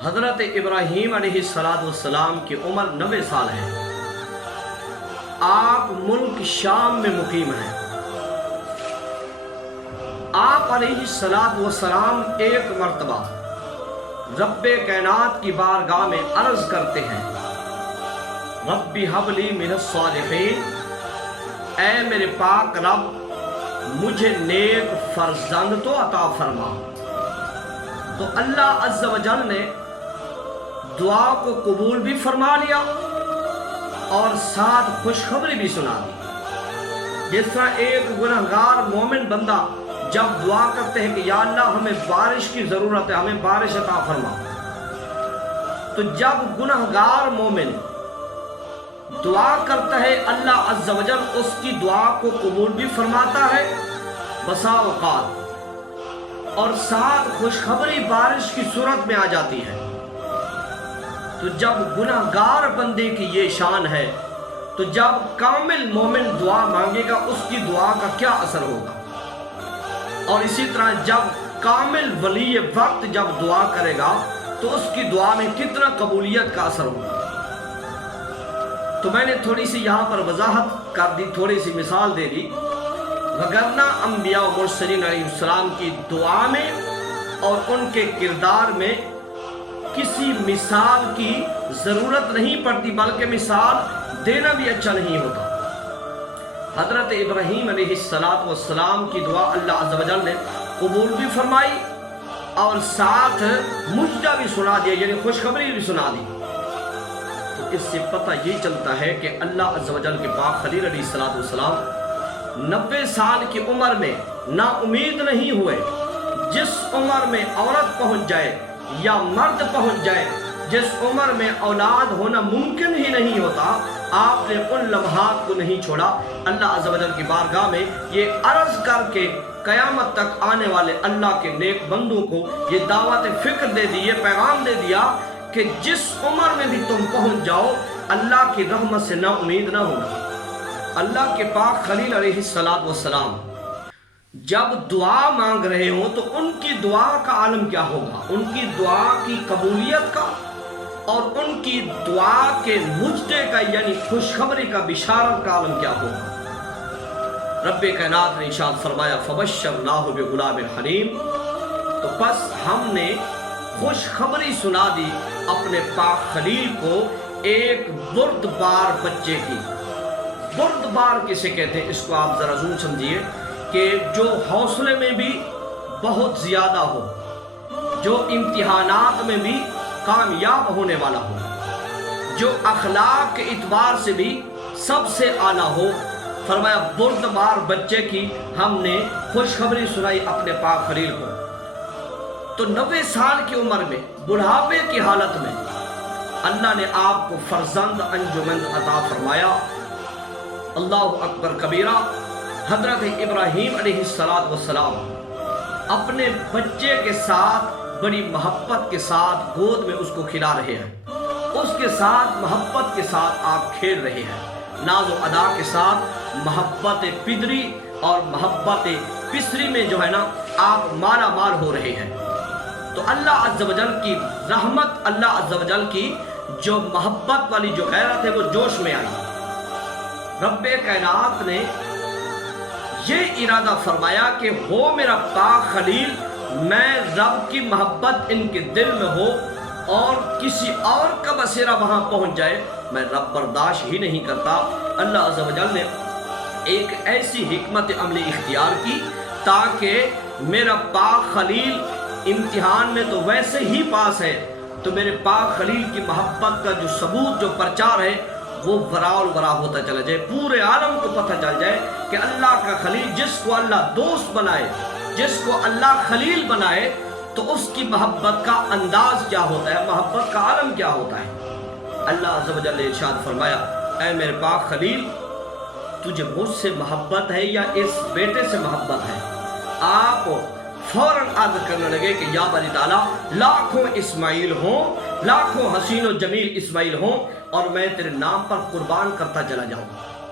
حضرت ابراہیم علیہ السلام کی عمر 90 سال ہے۔ آپ ملک شام میں مقیم ہیں۔ آپ علیہ السلام ایک مرتبہ رب کائنات کی بارگاہ میں عرض کرتے ہیں، ربی حب لی من الصالحین، اے میرے پاک رب مجھے نیک فرزند تو عطا فرما۔ تو اللہ عز و جل نے دعا کو قبول بھی فرما لیا اور ساتھ خوشخبری بھی سنا دی۔ جس طرح ایک گنہگار مومن بندہ جب دعا کرتے ہیں کہ یا اللہ ہمیں بارش کی ضرورت ہے، ہمیں بارش عطا فرما، تو جب گنہگار مومن دعا کرتا ہے اللہ عز و جل اس کی دعا کو قبول بھی فرماتا ہے بسا اوقات، اور ساتھ خوشخبری بارش کی صورت میں آ جاتی ہے۔ تو جب گنہگار بندے کی یہ شان ہے تو جب کامل مومن دعا مانگے گا اس کی دعا کا کیا اثر ہوگا، اور اسی طرح جب کامل ولی وقت جب دعا کرے گا تو اس کی دعا میں کتنا قبولیت کا اثر ہوگا۔ تو میں نے تھوڑی سی یہاں پر وضاحت کر دی، تھوڑی سی مثال دے دی، وگرنہ انبیاء و مرسلین علیہ السلام کی دعا میں اور ان کے کردار میں کسی مثال کی ضرورت نہیں پڑتی، بلکہ مثال دینا بھی اچھا نہیں ہوتا۔ حضرت ابراہیم علیہ السلام کی دعا اللہ عز و جل نے قبول بھی فرمائی اور ساتھ مجدہ بھی سنا دیا، یعنی خوشخبری بھی سنا دی۔ تو اس سے پتہ یہ چلتا ہے کہ اللہ عز و جل کے پاک خلیل علیہ السلام 90 سال کی عمر میں نا امید نہیں ہوئے۔ جس عمر میں عورت پہنچ جائے یا مرد پہنچ جائے، جس عمر میں اولاد ہونا ممکن ہی نہیں ہوتا، آپ نے ان لمحات کو نہیں چھوڑا۔ اللہ عز و جل کی بارگاہ میں یہ عرض کر کے قیامت تک آنے والے اللہ کے نیک بندوں کو یہ دعوت فکر دے دی، یہ پیغام دے دیا کہ جس عمر میں بھی تم پہنچ جاؤ اللہ کی رحمت سے نا امید نہ ہونا۔ اللہ کے پاک خلیل علیہ السلام جب دعا مانگ رہے ہوں تو ان کی دعا کا عالم کیا ہوگا، ان کی دعا کی قبولیت کا اور ان کی دعا کے مجدے کا یعنی خوشخبری کا بشارت کا عالم کیا ہوگا۔ رب کائنات نے ارشاد فرمایا فبشرناہ بغلام حلیم، تو پس ہم نے خوشخبری سنا دی اپنے پاک خلیل کو ایک بردبار بچے کی۔ بردبار کسے کہتے ہیں اس کو آپ ذرا ضرور سمجھیے، کہ جو حوصلے میں بھی بہت زیادہ ہو، جو امتحانات میں بھی کامیاب ہونے والا ہو، جو اخلاق کے اعتبار سے بھی سب سے اعلیٰ ہو۔ فرمایا بردبار بچے کی ہم نے خوشخبری سنائی اپنے پاک خلیل کو۔ تو 90 سال کی عمر میں بڑھاپے کی حالت میں اللہ نے آپ کو فرزند انجمند عطا فرمایا۔ اللہ اکبر کبیرہ۔ حضرت ابراہیم علیہ السلام اپنے بچے کے ساتھ بڑی محبت کے ساتھ گود میں اس کو کھلا رہے ہیں، اس کے ساتھ محبت کے ساتھ آپ کھیل رہے ہیں، ناز و ادا کے ساتھ محبت پدری اور محبت پسری میں جو ہے نا آپ مالا مال ہو رہے ہیں۔ تو اللہ عز و جل کی رحمت، اللہ عز و جل کی جو محبت والی جو غیرت ہے وہ جوش میں آئی۔ رب کائنات نے یہ ارادہ فرمایا کہ ہو میرا پاک خلیل، میں رب کی محبت ان کے دل میں ہو اور کسی اور کا بسیرا وہاں پہنچ جائے، میں رب برداشت ہی نہیں کرتا۔ اللہ عز و جل نے ایک ایسی حکمت عملی اختیار کی تاکہ میرا پاک خلیل امتحان میں تو ویسے ہی پاس ہے، تو میرے پاک خلیل کی محبت کا جو ثبوت، جو پرچار ہے وہ ورا ہوتا چلا جائے، پورے عالم کو پتہ چل جائے کہ اللہ کا خلیل، جس کو اللہ دوست بنائے، جس کو اللہ خلیل بنائے، تو اس کی محبت کا انداز کیا ہوتا ہے، محبت کا عالم کیا ہوتا ہے۔ اللہ عز و جل نے ارشاد فرمایا اے میرے پاک خلیل، تجھے مجھ سے محبت ہے یا اس بیٹے سے محبت ہے؟ آپ فوراً عرض کرنے لگے کہ یا باری تعالیٰ، لاکھوں اسماعیل ہوں، لاکھوں حسین و جمیل اسماعیل ہوں اور میں تیرے نام پر قربان کرتا چلا جاؤں۔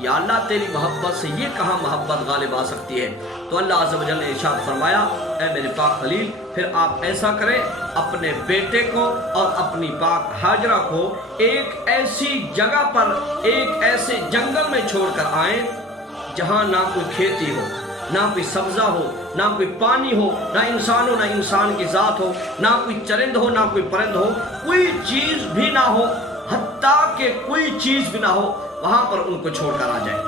یا اللہ تیری محبت سے یہ کہاں محبت غالب آ سکتی ہے؟ تو اللہ عز و جل نے ارشاد فرمایا اے میرے پاک خلیل پھر آپ ایسا کریں اپنے بیٹے کو اور اپنی پاک ہاجرہ کو ایک ایسی جگہ پر ایک ایسے جنگل میں چھوڑ کر آئیں جہاں نہ کوئی کھیتی ہو، نہ کوئی سبزہ ہو، نہ کوئی پانی ہو، نہ انسان ہو، نہ انسان کی ذات ہو، نہ کوئی چرند ہو، نہ کوئی پرند ہو، کوئی چیز بھی نہ ہو، حتیٰ کہ کوئی چیز بھی نہ ہو، وہاں پر ان کو چھوڑ کر آ جائے۔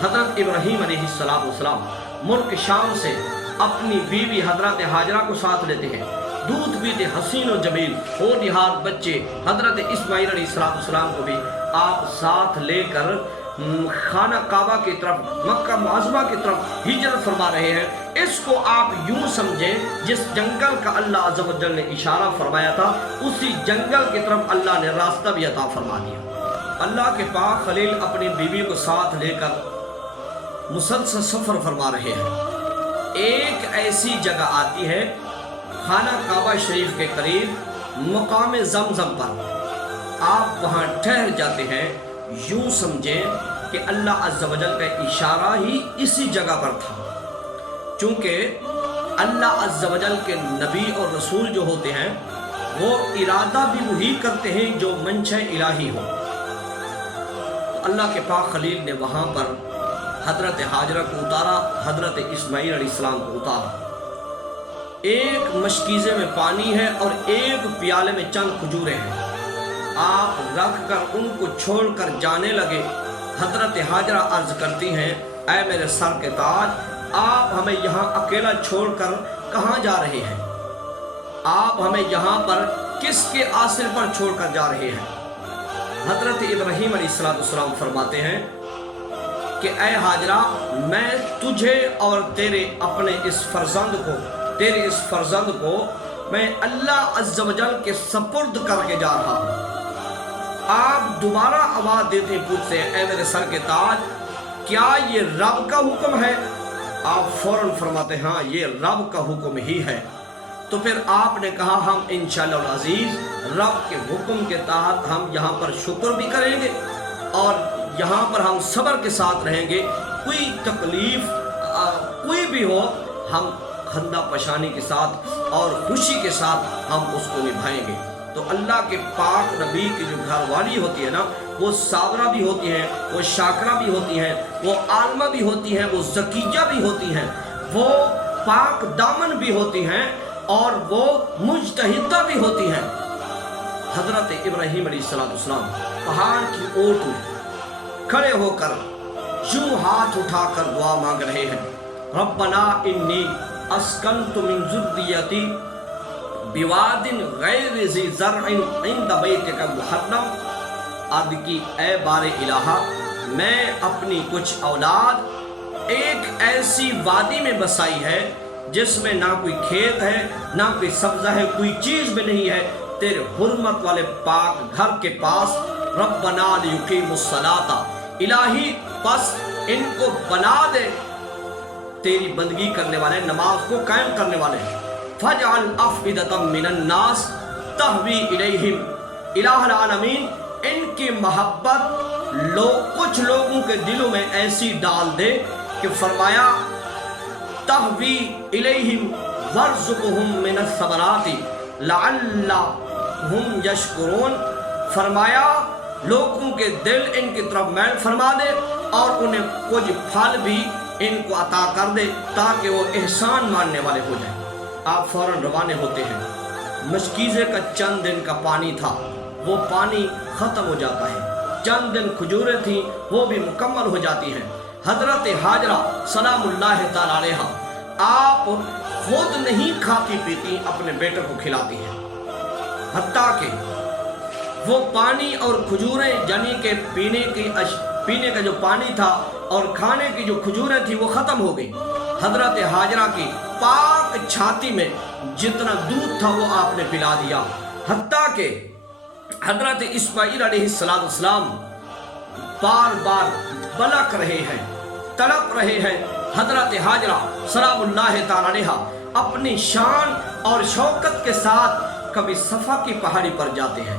حضرت ابراہیم علیہ السلام ملک شام سے اپنی بیوی حضرت ہاجرہ کو ساتھ لیتے ہیں، دودھ پیتے حسین و جمیل ہونہار بچے حضرت اسماعیل علیہ السلام کو بھی آپ ساتھ لے کر خانہ کعبہ کی طرف مکہ معظمہ کی طرف ہجرت فرما رہے ہیں۔ اس کو آپ یوں سمجھیں جس جنگل کا اللہ عز و جل نے اشارہ فرمایا تھا اسی جنگل کی طرف اللہ نے راستہ بھی عطا فرما دیا۔ اللہ کے پاک خلیل اپنی بیوی کو ساتھ لے کر مسلسل سفر فرما رہے ہیں۔ ایک ایسی جگہ آتی ہے خانہ کعبہ شریف کے قریب مقام زمزم پر، آپ وہاں ٹھہر جاتے ہیں۔ یوں سمجھیں کہ اللہ عز و جل کا اشارہ ہی اسی جگہ پر تھا، چونکہ اللہ عز و جل کے نبی اور رسول جو ہوتے ہیں وہ ارادہ بھی وہی کرتے ہیں جو منشا الہی ہو۔ تو اللہ کے پاک خلیل نے وہاں پر حضرت ہاجرہ کو اتارا، حضرت اسماعیل علیہ السلام کو اتارا۔ ایک مشکیزے میں پانی ہے اور ایک پیالے میں چند کھجوریں ہیں، آپ رکھ کر ان کو چھوڑ کر جانے لگے۔ حضرت ہاجرہ عرض کرتی ہیں اے میرے سر کے تاج، آپ ہمیں یہاں اکیلا چھوڑ کر کہاں جا رہے ہیں؟ آپ ہمیں یہاں پر کس کے آسر پر چھوڑ کر جا رہے ہیں؟ حضرت ابراہیم علیہ السلام فرماتے ہیں کہ اے ہاجرہ میں تجھے اور تیرے اس فرزند کو میں اللہ عز و جل کے سپرد کر کے جا رہا ہوں۔ آپ دوبارہ آواز دیتے پوچھتے ہیں اے میرے سر کے تاج کیا یہ رب کا حکم ہے؟ آپ فوراً فرماتے ہیں ہاں یہ رب کا حکم ہی ہے۔ تو پھر آپ نے کہا ہم انشاءاللہ العزیز رب کے حکم کے تحت ہم یہاں پر شکر بھی کریں گے اور یہاں پر ہم صبر کے ساتھ رہیں گے، کوئی تکلیف کوئی بھی ہو ہم خندہ پشانی کے ساتھ اور خوشی کے ساتھ ہم اس کو نبھائیں گے۔ تو اللہ کے پاک نبی کی جو گھر والی ہوتی ہے نا وہ صابرہ بھی ہوتی ہیں، وہ شاکرہ بھی ہوتی ہیں، وہ عالمہ بھی ہوتی ہیں، وہ زکیہ بھی ہوتی ہیں، وہ پاک دامن بھی ہوتی ہیں اور وہ مجتہدہ بھی ہوتی ہیں۔ حضرت ابراہیم علیہ السلام پہاڑ کی اوٹ میں کھڑے ہو کر یوں ہاتھ اٹھا کر دعا مانگ رہے ہیں ربنا انی اسکنت من ذریتی بواد غیر ذی زرع عند بیتک المحرم، عرض کی اے بار الہ میں اپنی کچھ اولاد ایک ایسی وادی میں بسائی ہے جس میں نہ کوئی کھیت ہے نہ کوئی سبزہ ہے، کوئی چیز بھی نہیں ہے، تیرے حرمت والے پاک گھر کے پاس، ربنا لیقیموا الصلاۃ، الہی پس ان کو بنا دے تیری بندگی کرنے والے، نماز کو قائم کرنے والے، فَجْعَلْ أَفْئِدَةً مِّنَ النَّاسِ تَهْوِي إِلَيْهِمْ، الہ العالمین ان کی محبت کچھ لوگوں کے دلوں میں ایسی ڈال دے کہ فرمایا تَهْوِي إِلَيْهِمْ وَارْزُقْهُمْ مِنَ الثَّمَرَاتِ لَعَلَّهُمْ يَشْكُرُونَ، فرمایا لوگوں کے دل ان کی طرف میل فرما دے اور انہیں کچھ پھل بھی ان کو عطا کر دے تاکہ وہ احسان ماننے والے ہو جائیں۔ آپ فوراً روانہ ہوتے ہیں، مشکیزے کا چند دن کا پانی تھا وہ پانی ختم ہو جاتا ہے، چند دن کھجوریں تھیں وہ بھی مکمل ہو جاتی ہیں۔ حضرت ہاجرہ سلام اللہ تعالیٰ علیہا آپ خود نہیں کھاتی پیتی اپنے بیٹے کو کھلاتی ہیں، حتیٰ کہ وہ پانی اور کھجوریں یعنی کہ پینے کا جو پانی تھا اور کھانے کی جو کھجوریں تھیں وہ ختم ہو گئی۔ حضرت ہاجرہ کی پاک چھاتی میں جتنا دودھ تھا وہ آپ نے پلا دیا، حتیٰ کہ حضرت اسماعیل علیہ السلام بار بار بلک رہے ہیں، تڑپ رہے ہیں۔ حضرت ہاجرہ سلام اللہ تعالیٰ علیہا اپنی شان اور شوکت کے ساتھ کبھی صفا کی پہاڑی پر جاتے ہیں،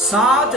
7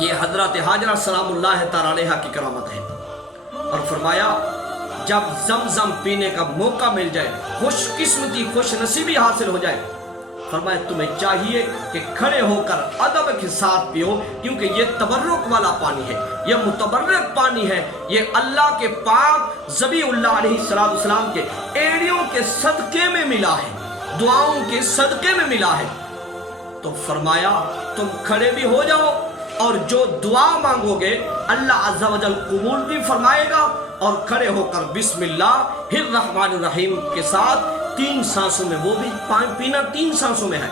یہ حضرت حاجرہ سلام اللہ تعالی علیہا کی کرامت ہے۔ اور فرمایا جب زمزم پینے کا موقع مل جائے، خوش قسمتی خوش نصیبی حاصل ہو جائے، فرمایا تمہیں چاہیے کہ کھڑے ہو کر ادب کے ساتھ پیو، کیونکہ یہ تبرک والا پانی ہے، یہ متبرک پانی ہے، یہ اللہ کے پاک ذبیح اللہ علیہ السلام کے ایڑیوں کے صدقے میں ملا ہے، دعاؤں کے صدقے میں ملا ہے۔ تو فرمایا تم کھڑے بھی ہو جاؤ اور جو دعا مانگو گے اللہ عز و جل قبول بھی فرمائے گا، اور کھڑے ہو کر بسم اللہ الرحمن الرحیم کے ساتھ 3 سانسوں میں، وہ بھی پینا 3 سانسوں میں ہے،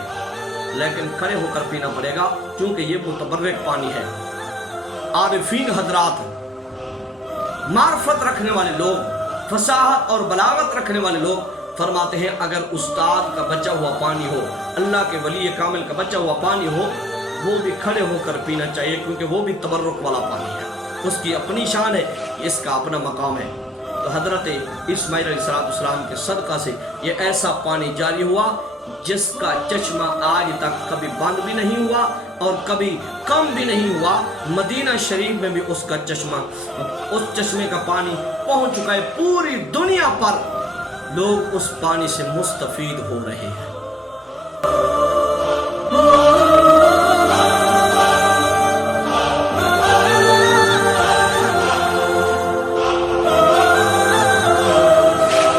لیکن کھڑے ہو کر پینا پڑے گا کیونکہ یہ متبرک پانی ہے۔ عارفین حضرات، معرفت رکھنے والے لوگ، فصاحت اور بلاغت رکھنے والے لوگ فرماتے ہیں اگر استاد کا بچا ہوا پانی ہو، اللہ کے ولی کامل کا بچا ہوا پانی ہو، وہ بھی کھڑے ہو کر پینا چاہیے، کیونکہ وہ بھی تبرک والا پانی ہے، اس کی اپنی شان ہے، اس کا اپنا مقام ہے۔ تو حضرت اسماعیل علیہ السلام کے صدقہ سے یہ ایسا پانی جاری ہوا جس کا چشمہ آج تک کبھی بند بھی نہیں ہوا اور کبھی کم بھی نہیں ہوا۔ مدینہ شریف میں بھی اس چشمے کا پانی پہنچ چکا ہے، پوری دنیا پر لوگ اس پانی سے مستفید ہو رہے ہیں۔